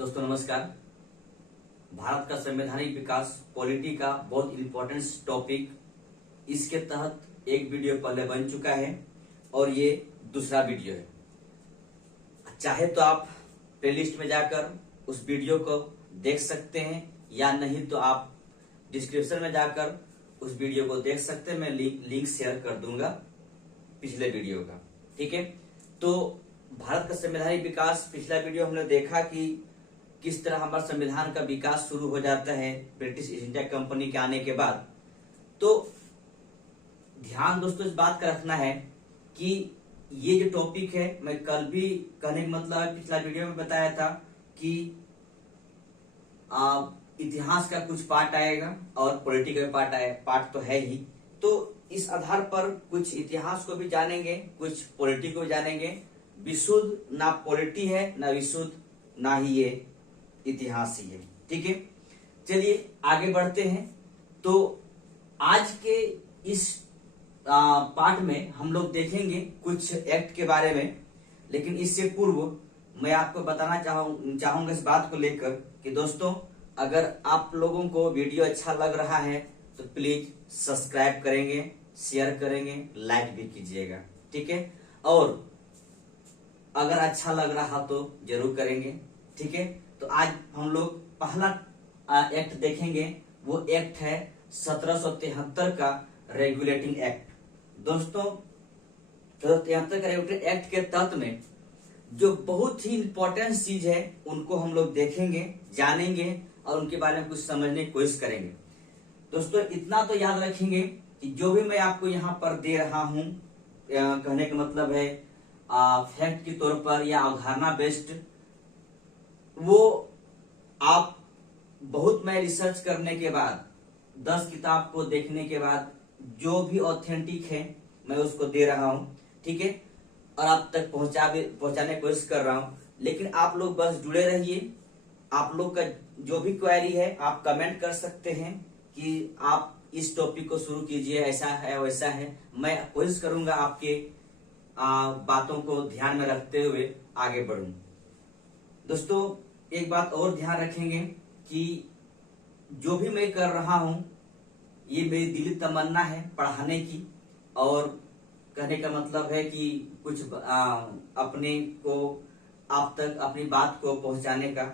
दोस्तों नमस्कार। भारत का संवैधानिक विकास पॉलिटी का बहुत इंपॉर्टेंट टॉपिक, इसके तहत एक वीडियो पहले बन चुका है और ये दूसरा वीडियो है। चाहे तो आप प्लेलिस्ट में जाकर उस वीडियो को देख सकते हैं या नहीं तो आप डिस्क्रिप्शन में जाकर उस वीडियो को देख सकते हैं। मैं लिंक शेयर कर दूंगा पिछले वीडियो का, ठीक है। तो भारत का संवैधानिक विकास, पिछला वीडियो हमने देखा कि किस तरह हमारा संविधान का विकास शुरू हो जाता है ब्रिटिश ईस्ट इंडिया कंपनी के आने के बाद। तो ध्यान दोस्तों इस बात का रखना है कि ये जो टॉपिक है, मैं कल भी कहने का मतलब पिछला वीडियो में बताया था कि इतिहास का कुछ पार्ट आएगा और पॉलिटिकल पार्ट तो है ही। तो इस आधार पर कुछ इतिहास को भी जानेंगे, कुछ पॉलिटी को जानेंगे। विशुद्ध ना पॉलिटी है, ना विशुद्ध, ना ही ये इतिहास ही है, ठीक है। चलिए आगे बढ़ते हैं। तो आज के इस पार्ट में हम लोग देखेंगे कुछ एक्ट के बारे में, लेकिन इससे पूर्व मैं आपको बताना चाहूंगा इस बात को लेकर कि दोस्तों, अगर आप लोगों को वीडियो अच्छा लग रहा है तो प्लीज सब्सक्राइब करेंगे, शेयर करेंगे, लाइक भी कीजिएगा, ठीक है। और अगर अच्छा लग रहा तो जरूर करेंगे, ठीक है। तो आज हम लोग पहला एक्ट देखेंगे। वो एक्ट है 1773 का रेगुलेटिंग एक्ट। दोस्तों 1773 का रेगुलेटिंग एक्ट के तहत में जो बहुत ही इंपॉर्टेंट चीज है उनको हम लोग देखेंगे, जानेंगे और उनके बारे में कुछ समझने की कोशिश करेंगे। दोस्तों इतना तो याद रखेंगे कि जो भी मैं आपको यहाँ पर दे रहा हूँ, कहने का मतलब है फैक्ट के तौर पर या अवधारणा बेस्ड, वो आप बहुत मैं रिसर्च करने के बाद 10 किताब को देखने के बाद जो भी ऑथेंटिक है मैं उसको दे रहा हूं, ठीक है। और आप तक पहुंचाने की कोशिश कर रहा हूं। लेकिन आप लोग बस जुड़े रहिए। आप लोग का जो भी क्वेरी है आप कमेंट कर सकते हैं कि आप इस टॉपिक को शुरू कीजिए, ऐसा है वैसा है। मैं कोशिश करूंगा आपके बातों को ध्यान में रखते हुए आगे बढ़ूं। दोस्तों एक बात और ध्यान रखेंगे कि जो भी मैं कर रहा हूं ये मेरी दिली तमन्ना है पढ़ाने की, और कहने का मतलब है कि कुछ अपने को आप तक अपनी बात को पहुंचाने का।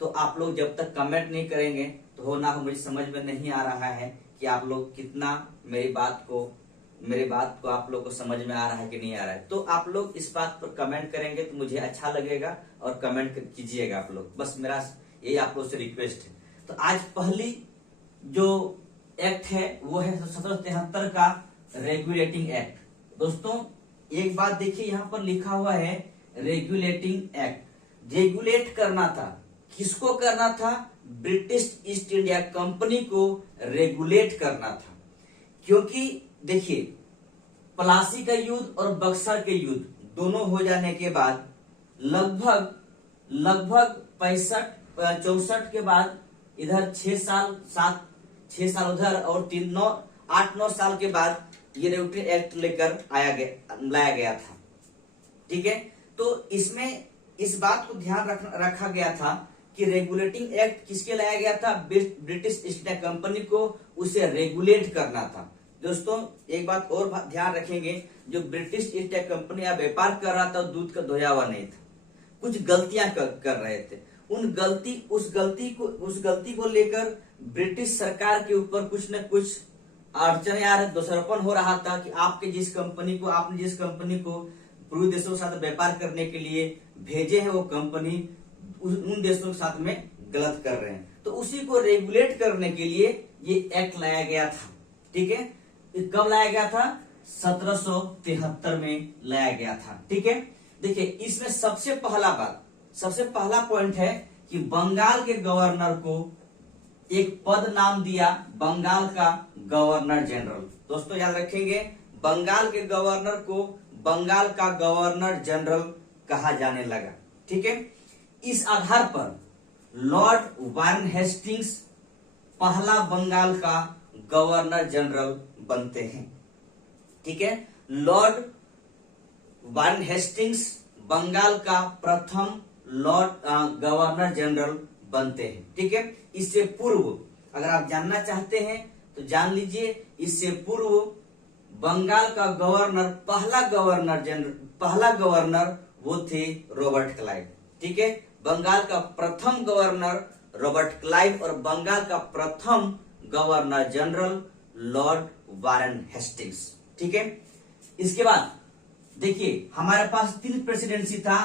तो आप लोग जब तक कमेंट नहीं करेंगे तो हो ना हो मुझे समझ में नहीं आ रहा है कि आप लोग कितना मेरी बात को आप लोग को समझ में आ रहा है कि नहीं आ रहा है। तो आप लोग इस बात पर कमेंट करेंगे तो मुझे अच्छा लगेगा और कमेंट कीजिएगा आप लोग, बस मेरा यही आप लोग से रिक्वेस्ट है। तो आज पहली जो एक्ट है वो है 1773 का रेगुलेटिंग एक्ट। दोस्तों एक बात देखिए, यहाँ पर लिखा हुआ है रेगुलेटिंग एक्ट। रेगुलेट करना था, किसको करना था? ब्रिटिश ईस्ट इंडिया कंपनी को रेगुलेट करना था। क्योंकि देखिए प्लासी का युद्ध और बक्सर के युद्ध दोनों हो जाने के बाद लगभग 64 के बाद इधर 6 साल उधर और 8-9 साल के बाद ये रेगुलेटिंग एक्ट लाया गया था, ठीक है। तो इसमें इस बात को ध्यान रखा गया था कि रेगुलेटिंग एक्ट किसके लाया गया था? ब्रिटिश ईस्ट इंडिया कंपनी को उसे रेगुलेट करना था। दोस्तों एक बात और ध्यान रखेंगे, जो ब्रिटिश ईस्ट इंडिया कंपनी या व्यापार कर रहा था दूध का धोया हुआ नहीं था, कुछ गलतियां कर रहे थे। उस गलती को लेकर ब्रिटिश सरकार के ऊपर कुछ न कुछ अड़चन या दोषारोपण हो रहा था कि आपने जिस कंपनी को पूर्वी देशों के साथ व्यापार करने के लिए भेजे हैं वो कंपनी उन देशों के साथ में गलत कर रहे हैं। तो उसी को रेगुलेट करने के लिए ये एक्ट लाया गया था, ठीक है। कब लाया गया था? 1773 में लाया गया था, ठीक है। देखिए इसमें सबसे पहला पॉइंट है कि बंगाल के गवर्नर को एक पद नाम दिया, बंगाल का गवर्नर जनरल। दोस्तों याद रखेंगे, बंगाल के गवर्नर को बंगाल का गवर्नर जनरल कहा जाने लगा, ठीक है। इस आधार पर लॉर्ड वारन हेस्टिंग्स पहला बंगाल का गवर्नर जनरल बनते हैं, ठीक है। लॉर्ड वारन हेस्टिंग्स बंगाल का प्रथम गवर्नर जनरल बनते हैं। ठीक है, इससे पूर्व अगर आप जानना चाहते हैं तो जान लीजिए, इससे पूर्व बंगाल का गवर्नर, पहला गवर्नर वो थे रॉबर्ट क्लाइव। ठीक है, बंगाल का प्रथम गवर्नर रॉबर्ट क्लाइव और बंगाल का प्रथम governor general Lord Warren Hastings. ठीक है, इसके बाद देखिए हमारे पास 3 प्रेसिडेंसी था,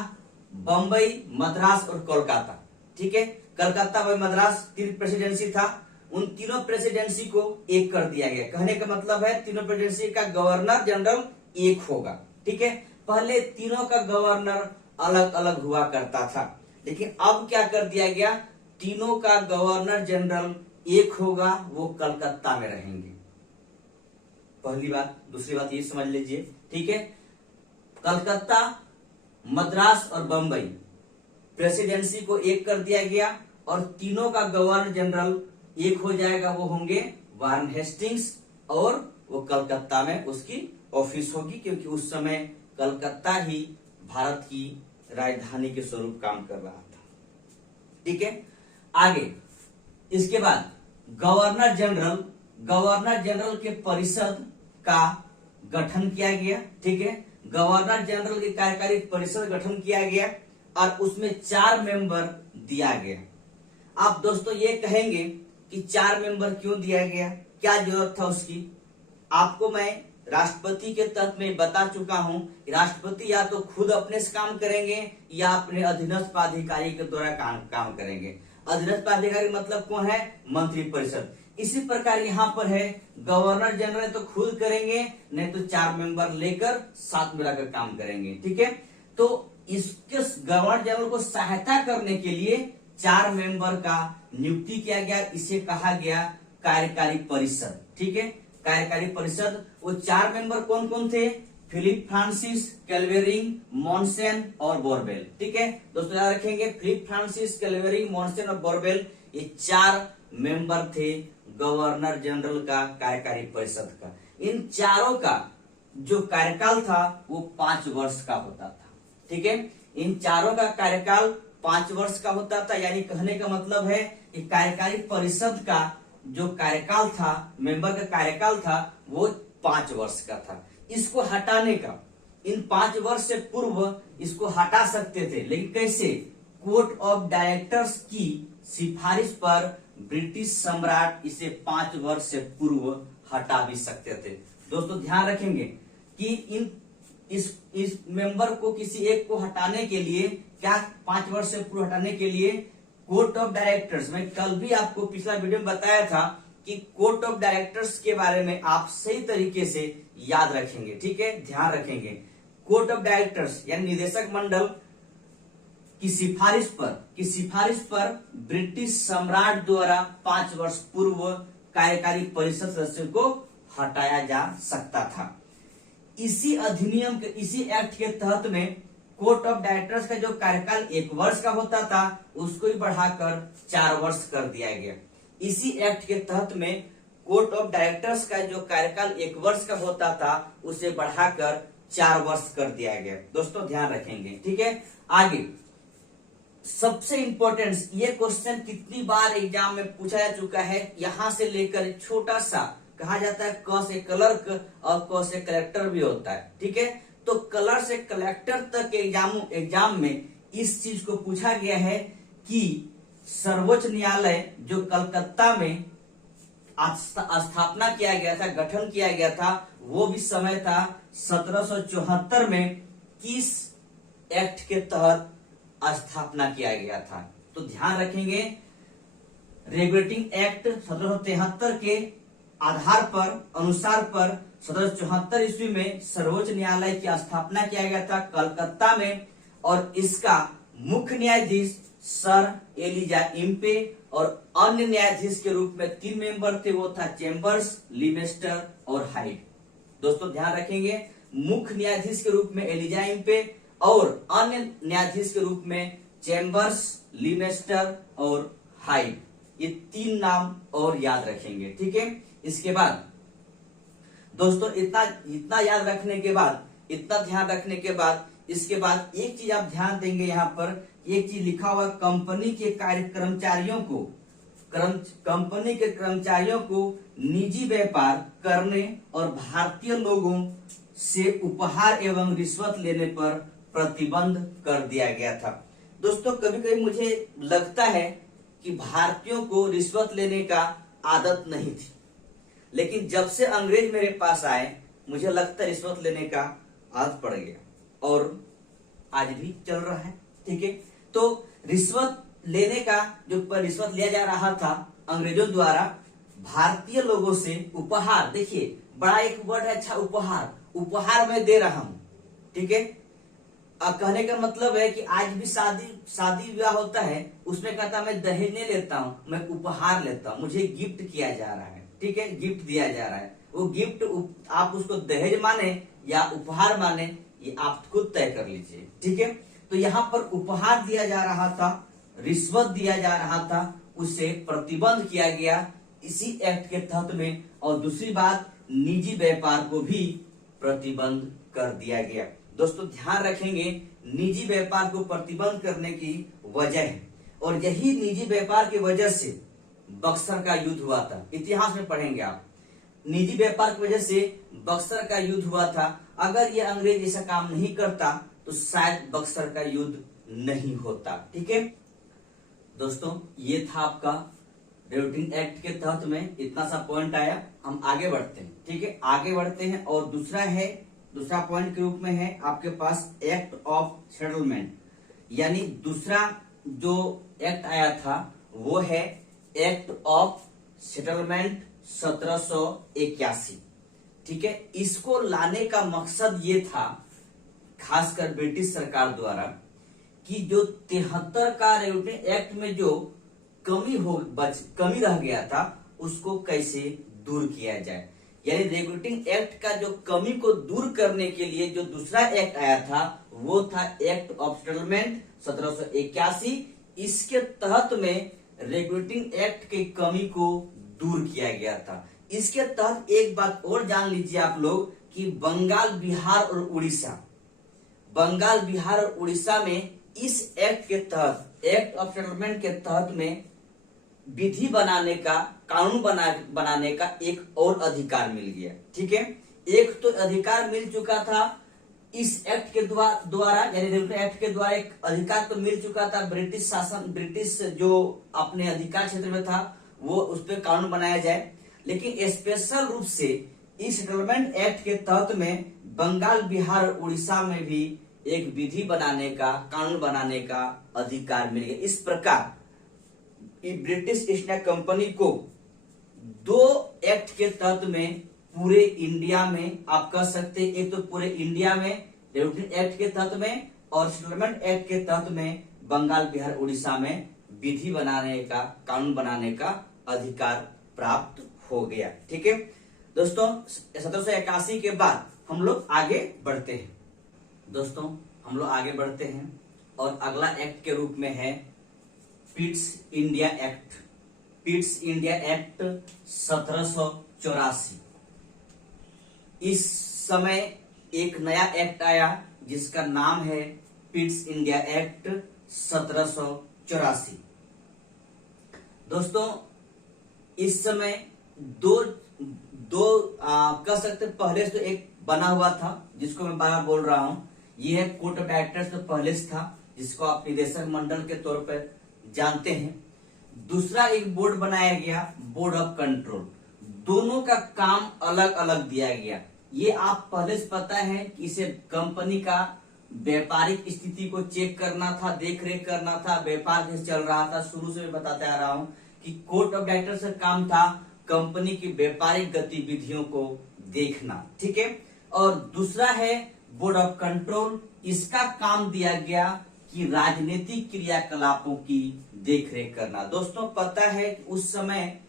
बंबई, मद्रास और कोलकाता। ठीक है, कलकत्ता व मद्रास 3 प्रेसिडेंसी था। उन तीनों प्रेसिडेंसी को एक कर दिया गया। कहने का मतलब है तीनों प्रेसिडेंसी का गवर्नर जनरल एक होगा। ठीक है, पहले तीनों का गवर्नर अलग अलग हुआ करता था, लेकिन अब क्या कर दिया गया, तीनों का गवर्नर जनरल एक होगा, वो कलकत्ता में रहेंगे। पहली बात। दूसरी बात ये समझ लीजिए। ठीक है, कलकत्ता, मद्रास और बंबई प्रेसिडेंसी को एक कर दिया गया और तीनों का गवर्नर जनरल एक हो जाएगा, वो होंगे वारन हेस्टिंग्स और वो कलकत्ता में उसकी ऑफिस होगी, क्योंकि उस समय कलकत्ता ही भारत की राजधानी के स्वरूप काम कर रहा था। ठीक है, आगे इसके बाद गवर्नर जनरल के परिषद का गठन किया गया। ठीक है, गवर्नर जनरल की कार्यकारी परिषद गठन किया गया और उसमें 4 मेंबर दिया गया। आप दोस्तों ये कहेंगे कि 4 मेंबर क्यों दिया गया, क्या जरूरत था उसकी? आपको मैं राष्ट्रपति के तहत में बता चुका हूं, राष्ट्रपति या तो खुद अपने से काम करेंगे या अपने अधीनस्थ पदाधिकारी के द्वारा काम करेंगे। अधीनस्थ पदाधिकारी मतलब कौन है? मंत्रिपरिषद। इसी प्रकार यहाँ पर है, गवर्नर जनरल तो खुद करेंगे, नहीं तो 4 मेंबर लेकर साथ मिलाकर काम करेंगे। ठीक है, तो इसके गवर्नर जनरल को सहायता करने के लिए 4 मेंबर का नियुक्ति किया गया। इसे कहा गया कार्यकारी परिषद। ठीक है, कार्यकारी परिषद। वो 4 मेंबर कौन कौन थे? फिलिप फ्रांसिस, कैलवेरिंग, मॉनसेन और बोरवेल। ठीक है दोस्तों, याद रखेंगे, फिलिप फ्रांसिस, कैलवेरिंग, मॉनसेन और बोरवेल, ये 4 मेंबर थे गवर्नर जनरल का कार्यकारी परिषद का। इन चारों का जो कार्यकाल था वो 5 वर्ष का होता था। ठीक है, इन चारों का कार्यकाल 5 वर्ष का होता था, यानी कहने का मतलब है कि कार्यकारी परिषद का जो कार्यकाल था, मेंबर का कार्यकाल था, वो 5 वर्ष का था। इसको हटाने का, इन 5 वर्ष से पूर्व इसको हटा सकते थे, लेकिन कैसे? कोर्ट ऑफ डायरेक्टर्स की सिफारिश पर ब्रिटिश सम्राट इसे 5 वर्ष से पूर्व हटा भी सकते थे। दोस्तों ध्यान रखेंगे कि इस मेंबर को, किसी एक को हटाने के लिए, क्या 5 वर्ष से पूर्व हटाने के लिए कोर्ट ऑफ डायरेक्टर्स, मैं कल भी आपको पिछला वीडियो में बताया था कि कोर्ट ऑफ डायरेक्टर्स के बारे में आप सही तरीके से याद रखेंगे। ठीक है, ध्यान रखेंगे। कोर्ट ऑफ डायरेक्टर्स यानी निदेशक मंडल की सिफारिश पर ब्रिटिश सम्राट द्वारा 5 वर्ष पूर्व कार्यकारी परिषद सदस्यों को हटाया जा सकता था। इसी अधिनियम के, इसी एक्ट के तहत में कोर्ट ऑफ डायरेक्टर्स का जो कार्यकाल 1 वर्ष का होता था, उसको ही बढ़ाकर 4 वर्ष कर दिया गया। इसी एक्ट के तहत में कोर्ट ऑफ डायरेक्टर्स का जो कार्यकाल 1 वर्ष का होता था, उसे बढ़ाकर 4 वर्ष कर दिया गया। दोस्तों ध्यान रखेंगे। ठीक है, आगे सबसे इंपॉर्टेंट, ये क्वेश्चन कितनी बार एग्जाम में पूछा जा चुका है, यहां से लेकर छोटा सा कहा जाता है क से क्लर्क और क से कलेक्टर भी होता है। ठीक है, तो क्लर्क से कलेक्टर तक के एग्जाम में इस चीज को पूछा गया है कि सर्वोच्च न्यायालय जो कलकत्ता में स्थापना किया गया था, गठन किया गया था, वो भी समय था 1774 में किस एक्ट के तहत स्थापना किया गया था? तो ध्यान रखेंगे, रेगुलेटिंग एक्ट 1773 के आधार पर, अनुसार पर 1774 ईस्वी में सर्वोच्च न्यायालय की स्थापना किया गया था कलकत्ता में, और इसका मुख्य न्यायाधीश सर एलिजा इम्पे और अन्य न्यायाधीश के रूप में 3 मेंबर थे, वो था चेम्बर्स, लिमेस्टर और हाइड। दोस्तों ध्यान रखेंगे, मुख्य न्यायाधीश के रूप में एलिजा इम्पे और अन्य न्यायाधीश के रूप में चेम्बर्स, लिमेस्टर और हाइड, ये 3 नाम और याद रखेंगे। ठीक है, इसके बाद दोस्तों इतना याद रखने के बाद, इतना ध्यान रखने के बाद इसके बाद एक चीज आप ध्यान देंगे, यहाँ पर एक चीज लिखा हुआ, कंपनी के कर्मचारियों को निजी व्यापार करने और भारतीय लोगों से उपहार एवं रिश्वत लेने पर प्रतिबंध कर दिया गया था। दोस्तों कभी कभी मुझे लगता है कि भारतीयों को रिश्वत लेने का आदत नहीं थी, लेकिन जब से अंग्रेज मेरे पास आए मुझे लगता है रिश्वत लेने का आदत पड़ गया और आज भी चल रहा है। ठीक है, तो रिश्वत लेने का जो रिश्वत लिया जा रहा था अंग्रेजों द्वारा भारतीय लोगों से उपहार, देखिए बड़ा एक वर्ड है, अच्छा उपहार मैं दे रहा हूं। ठीक है, अब कहने का मतलब है कि आज भी शादी विवाह होता है, उसमें कहता मैं दहेज नहीं लेता हूं, मैं उपहार लेता हूं, मुझे गिफ्ट किया जा रहा है। ठीक है, गिफ्ट दिया जा रहा है, वो गिफ्ट आप उसको दहेज माने या उपहार माने ये आप खुद तय कर लीजिए। ठीक है, तो यहाँ पर उपहार दिया जा रहा था, रिश्वत दिया जा रहा था, उसे प्रतिबंध किया गया इसी एक्ट के तहत में। और दूसरी बात, निजी व्यापार को भी प्रतिबंध कर दिया गया। दोस्तों ध्यान रखेंगे, निजी व्यापार को प्रतिबंध करने की वजह है, और यही निजी व्यापार की वजह से बक्सर का युद्ध हुआ था। इतिहास में पढ़ेंगे आप, निजी व्यापार की वजह से बक्सर का युद्ध हुआ था। अगर ये अंग्रेज ऐसा काम नहीं करता तो शायद बक्सर का युद्ध नहीं होता। ठीक है दोस्तों, ये था आपका रिक्रूटिंग एक्ट के तहत में इतना सा पॉइंट आया। हम आगे बढ़ते हैं। ठीक है, आगे बढ़ते हैं, और दूसरा पॉइंट के रूप में है आपके पास एक्ट ऑफ सेटलमेंट, यानी दूसरा जो एक्ट आया था वो है एक्ट ऑफ सेटलमेंट 1781। ठीक है, इसको लाने का मकसद ये था खासकर ब्रिटिश सरकार द्वारा कि जो 73 का रिक्रूटिंग एक्ट में जो कमी रह गया था उसको कैसे दूर किया जाए। यानी रिक्रूटिंग एक्ट का जो कमी को दूर करने के लिए जो दूसरा एक्ट आया था वो था एक्ट ऑफ सेटलमेंट 1781। इसके तहत में रिक्रूटिंग एक्ट की कमी को दूर किया गया था। इसके तहत एक बात और जान लीजिए आप लोग कि बंगाल, बिहार और उड़ीसा में इस एक्ट के तहत, एक्ट ऑफ सेटलमेंट के तहत में विधि बनाने का, कानून बनाने का एक और अधिकार मिल गया। ठीक है, एक तो अधिकार मिल चुका था इस एक्ट के द्वारा, यानी रिक्रूटिंग एक्ट के द्वारा एक अधिकार तो मिल चुका था, ब्रिटिश शासन, ब्रिटिश जो अपने अधिकार क्षेत्र में था वो उस पर कानून बनाया जाए। लेकिन स्पेशल रूप से इस सेटलमेंट एक्ट के तहत में बंगाल, बिहार और उड़ीसा में भी एक विधि बनाने का, कानून बनाने का अधिकार मिल गया। इस प्रकार ब्रिटिश ईस्ट इंडिया कंपनी को दो एक्ट के तहत में पूरे इंडिया में, आप कह सकते हैं एक तो पूरे इंडिया में रिक्रूटिंग एक्ट के तहत में और सेटलमेंट एक्ट के तहत में बंगाल, बिहार, उड़ीसा में विधि बनाने का, कानून बनाने का अधिकार प्राप्त हो गया। ठीक है दोस्तों, 1781 के बाद हम लोग आगे बढ़ते हैं। दोस्तों हम लोग आगे बढ़ते हैं और अगला एक्ट के रूप में है Pitt's India act. Pitt's India act 1784। इस समय एक नया एक्ट आया जिसका नाम है पिट्स इंडिया एक्ट 1784। दोस्तों इस समय दो कह सकते पहले से तो एक बना हुआ था जिसको मैं बार बोल रहा हूं, यह है कोर्ट ऑफ डायरेक्टर्स तो पहले से था जिसको आप निदेशक मंडल के तौर पर जानते हैं। दूसरा एक बोर्ड बनाया गया, बोर्ड ऑफ कंट्रोल। दोनों का काम अलग अलग दिया गया। ये आप पहले से पता है कि इसे कंपनी का व्यापारिक स्थिति को चेक करना था, देख रेख करना था, व्यापार कैसे चल रहा था। शुरू से मैं बताते आ रहा हूं कि कोर्ट ऑफ डायरेक्टर्स का काम था कंपनी की व्यापारिक गतिविधियों को देखना। ठीक है, और दूसरा है बोर्ड ऑफ कंट्रोल। इसका काम दिया गया कि राजनीतिक क्रियाकलापों की देखरेख करना। दोस्तों पता है कि उस समय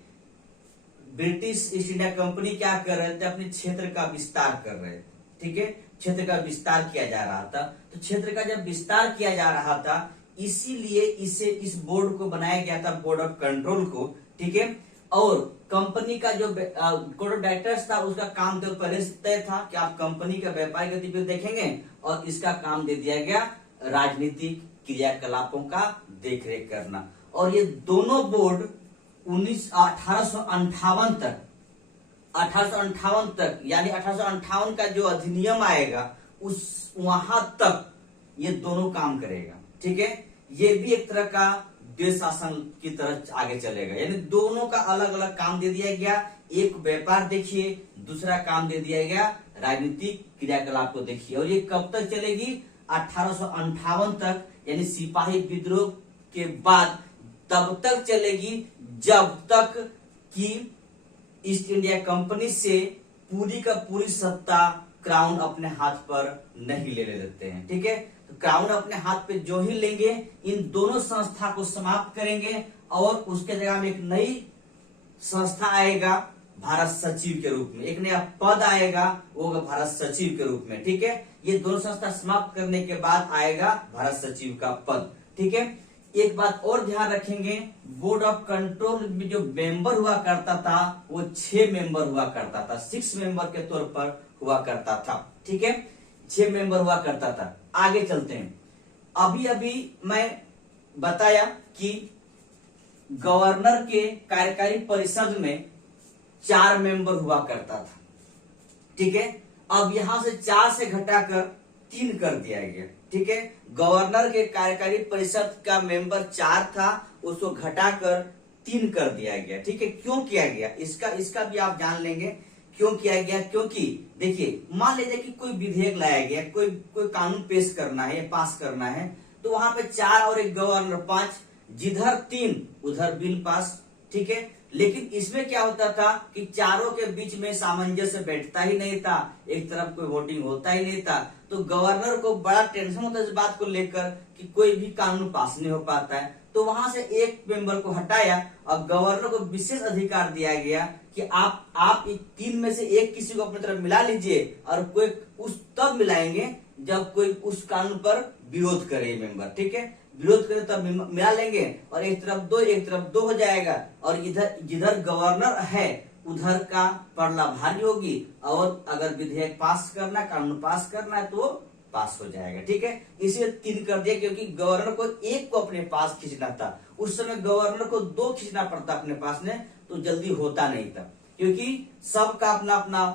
ब्रिटिश ईस्ट इंडिया कंपनी क्या कर रहे थे, अपने क्षेत्र का विस्तार कर रहे थे। ठीक है, क्षेत्र का विस्तार किया जा रहा था। तो क्षेत्र का जब विस्तार किया जा रहा था इसीलिए इस बोर्ड को बनाया गया था, बोर्ड ऑफ कंट्रोल को। ठीक है, और कंपनी का जो कोड ऑफ डायरेक्टर्स था उसका काम तो पहले से तय था कि आप कंपनी का व्यापारिक गतिविधि देखेंगे, और इसका काम दे दिया गया राजनीतिक क्रियाकलापों का देखरेख करना। और ये दोनों बोर्ड 1858 तक यानी 1858 का जो अधिनियम आएगा उस वहां तक ये दोनों काम करेगा। ठीक है, ये भी एक तरह का देश शासन की तरह आगे चलेगा, यानी दोनों का अलग अलग काम दे दिया गया। एक व्यापार देखिए, दूसरा काम दे दिया गया राजनीतिक क्रियाकलाप को देखिए। और ये कब तक चलेगी? 1858 तक, यानी सिपाही विद्रोह के बाद तब तक चलेगी जब तक कि ईस्ट इंडिया कंपनी से पूरी का पूरी सत्ता क्राउन अपने हाथ पर नहीं लेने देते हैं। ठीक है, तो क्राउन अपने हाथ पे जो ही लेंगे इन दोनों संस्था को समाप्त करेंगे और उसके जगह में एक नई संस्था आएगा भारत सचिव के रूप में, एक नया पद आएगा वो भारत सचिव के रूप में। ठीक है, ये दोनों संस्था समाप्त करने के बाद आएगा भारत सचिव का पद। ठीक है, एक बात और ध्यान रखेंगे, बोर्ड ऑफ कंट्रोल में जो मेंबर हुआ करता था वो 6 मेंबर हुआ करता था, 6 मेंबर के तौर पर हुआ करता था। ठीक है, 6 मेंबर हुआ करता था। आगे चलते हैं। अभी अभी मैं बताया कि गवर्नर के कार्यकारी परिषद में 4 मेंबर हुआ करता था। ठीक है, अब यहां से 4 से घटाकर 3 कर दिया गया। ठीक है, गवर्नर के कार्यकारी परिषद का मेंबर 4 था, उसको घटाकर 3 कर दिया गया। ठीक है, क्यों किया गया इसका भी आप जान लेंगे क्यों किया गया। क्योंकि देखिए, मान लीजिए कि कोई विधेयक लाया गया, कोई कानून पेश करना है या पास करना है, तो वहां पे 4 और एक गवर्नर 5, जिधर 3 उधर बिल पास। ठीक है, लेकिन इसमें क्या होता था कि चारों के बीच में सामंजस्य बैठता ही नहीं था, एक तरफ कोई वोटिंग होता ही नहीं था, तो गवर्नर को बड़ा टेंशन होता है इस बात को लेकर कि कोई भी कानून पास नहीं हो पाता है। तो वहां से एक मेंबर को हटाया और गवर्नर को विशेष अधिकार दिया गया कि आप 3 में से एक किसी को अपनी तरफ मिला लीजिए, और कोई उस तब मिलाएंगे जब कोई उस कानून पर विरोध करे मेंबर। ठीक है, विरोध करे तब मिला लेंगे, और एक तरफ 2 एक तरफ 2 हो जाएगा, और इधर जिधर गवर्नर है उधर का पड़ला भारी होगी, और अगर विधेयक पास करना, कानून पास करना है तो पास हो जाएगा। ठीक है, इसलिए 3 कर दिया, क्योंकि गवर्नर को एक को अपने पास खींचना था। उस समय गवर्नर को 2 खींचना पड़ता अपने पास में, तो जल्दी होता नहीं था, क्योंकि सबका अपना अपना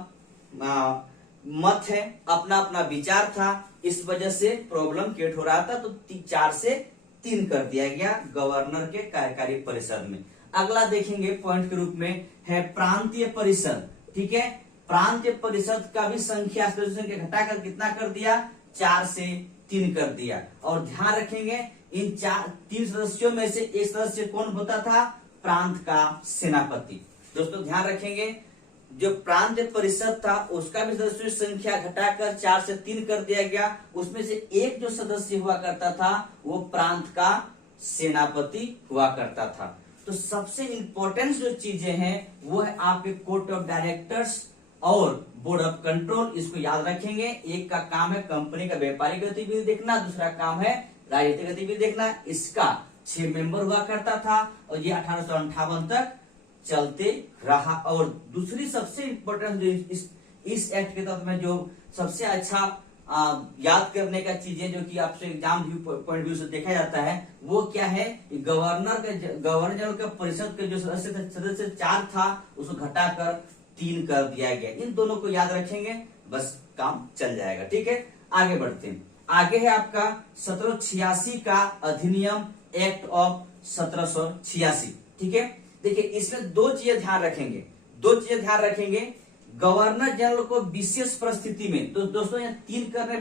मत है, अपना अपना विचार था, इस वजह से प्रॉब्लम क्रिएट हो रहा था। तो 4 से 3 कर दिया गया गवर्नर के कार्यकारी परिषद में। अगला देखेंगे पॉइंट के रूप में है प्रांतीय परिषद। ठीक है, प्रांतीय परिषद का भी संख्या घटाकर कितना कर दिया? 4 से 3 कर दिया। और ध्यान रखेंगे इन 3 सदस्यों में से एक सदस्य कौन होता था? प्रांत का सेनापति। दोस्तों ध्यान रखेंगे, जो प्रांतीय परिषद था उसका भी सदस्यों की संख्या घटाकर 4 से 3 कर दिया गया। उसमें से एक जो सदस्य हुआ करता था वो प्रांत का सेनापति हुआ करता था। तो सबसे इंपॉर्टेंट जो चीजें हैं वो है आपके कोर्ट ऑफ डायरेक्टर्स और बोर्ड ऑफ कंट्रोल, इसको याद रखेंगे। एक का काम है कंपनी का व्यापारिक गतिविधि देखना, दूसरा काम है राजनीतिक गतिविधि देखना। इसका 6 मेंबर हुआ करता था और ये 1858 तक चलते रहा। और दूसरी सबसे इंपॉर्टेंट जो इस एक्ट के तहत में जो सबसे अच्छा याद करने का चीजें जो कि आपसे एग्जाम पॉइंट व्यू से देखा जाता है वो क्या है? गवर्नर जनरल का परिषद के जो सदस्य 4 था उसको घटाकर 3 कर दिया गया। इन दोनों को याद रखेंगे, बस काम चल जाएगा। ठीक है, आगे बढ़ते हैं। आगे है आपका 1786 का अधिनियम, एक्ट ऑफ 1786। ठीक है, देखिए इसमें 2 चीजें ध्यान रखेंगे। गवर्नर जनरल को विशेष परिस्थिति में, तो दोस्तों यहाँ 3 करने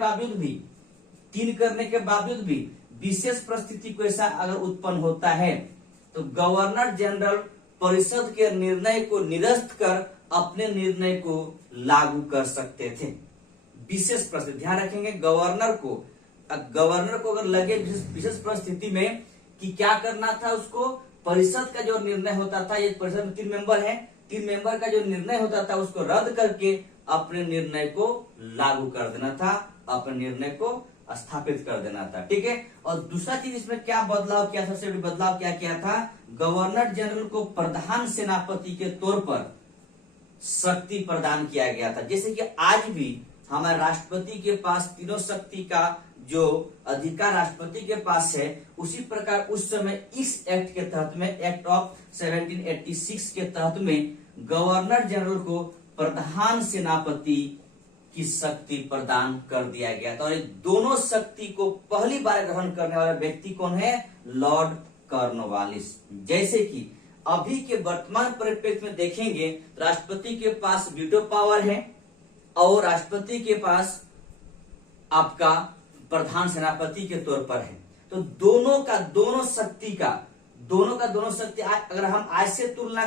के बावजूद भी विशेष परिस्थिति को ऐसा अगर उत्पन्न होता है तो गवर्नर जनरल परिषद के निर्णय को निरस्त कर अपने निर्णय को लागू कर सकते थे। विशेष परिस्थिति ध्यान रखेंगे, गवर्नर को अगर लगे विशेष परिस्थिति में कि क्या करना था, उसको परिषद का जो निर्णय होता था, ये परिषद में 3 मेंबर है, 3 मेंबर का जो निर्णय होता था उसको रद्द करके अपने निर्णय को लागू कर देना था, अपने निर्णय को स्थापित कर देना था। ठीक है, और दूसरा चीज इसमें क्या बदलाव किया, सबसे बड़ी बदलाव क्या किया था, गवर्नर जनरल को प्रधान सेनापति के तौर पर शक्ति प्रदान किया गया था। जैसे कि आज भी हमारे राष्ट्रपति के पास तीनों शक्ति का जो अधिकार राष्ट्रपति के पास है, उसी प्रकार उस समय इस एक्ट के तहत में, एक्ट ऑफ 1786 के तहत में गवर्नर जनरल को प्रधान सेनापति की शक्ति प्रदान कर दिया गया था। और ये दोनों शक्ति को पहली बार ग्रहण करने वाला व्यक्ति कौन है, लॉर्ड कॉर्नवालिस। जैसे कि अभी के वर्तमान परिप्रेक्ष्य में देखेंगे, राष्ट्रपति के पास वीटो पावर है और राष्ट्रपति के पास आपका प्रधान सेनापति के तौर पर है। तो दोनों शक्ति अगर हम आज से तुलना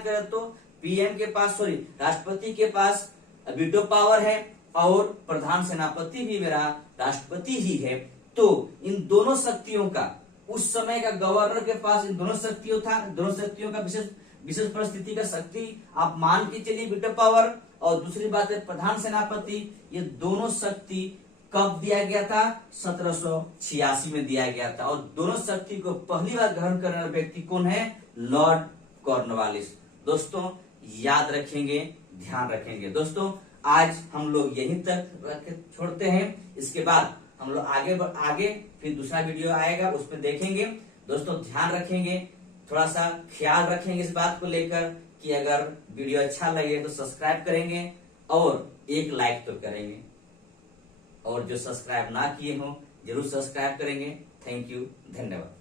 करें तो पीएम के पास राष्ट्रपति के पास वीटो पावर है और प्रधान सेनापति भी मेरा राष्ट्रपति ही है। तो इन दोनों शक्तियों का, उस समय का गवर्नर के पास इन दोनों शक्तियों का विशेष परिस्थिति का शक्ति आप मान के चलिए वीटो पावर, और दूसरी बात है प्रधान सेनापति। ये दोनों शक्ति कब दिया गया था, 1786 में दिया गया था। और दोनों शक्ति को पहली बार ग्रहण करने वाला व्यक्ति कौन है, लॉर्ड कॉर्नवालिस। दोस्तों याद रखेंगे, ध्यान रखेंगे। दोस्तों आज हम लोग यहीं तक छोड़ते हैं, इसके बाद हम लोग आगे फिर दूसरा वीडियो आएगा, उसमें देखेंगे। दोस्तों ध्यान रखेंगे, थोड़ा सा ख्याल रखेंगे इस बात को लेकर कि अगर वीडियो अच्छा लगे तो सब्सक्राइब करेंगे और एक लाइक तो करेंगे, और जो सब्सक्राइब ना किए हो जरूर सब्सक्राइब करेंगे। थैंक यू, धन्यवाद।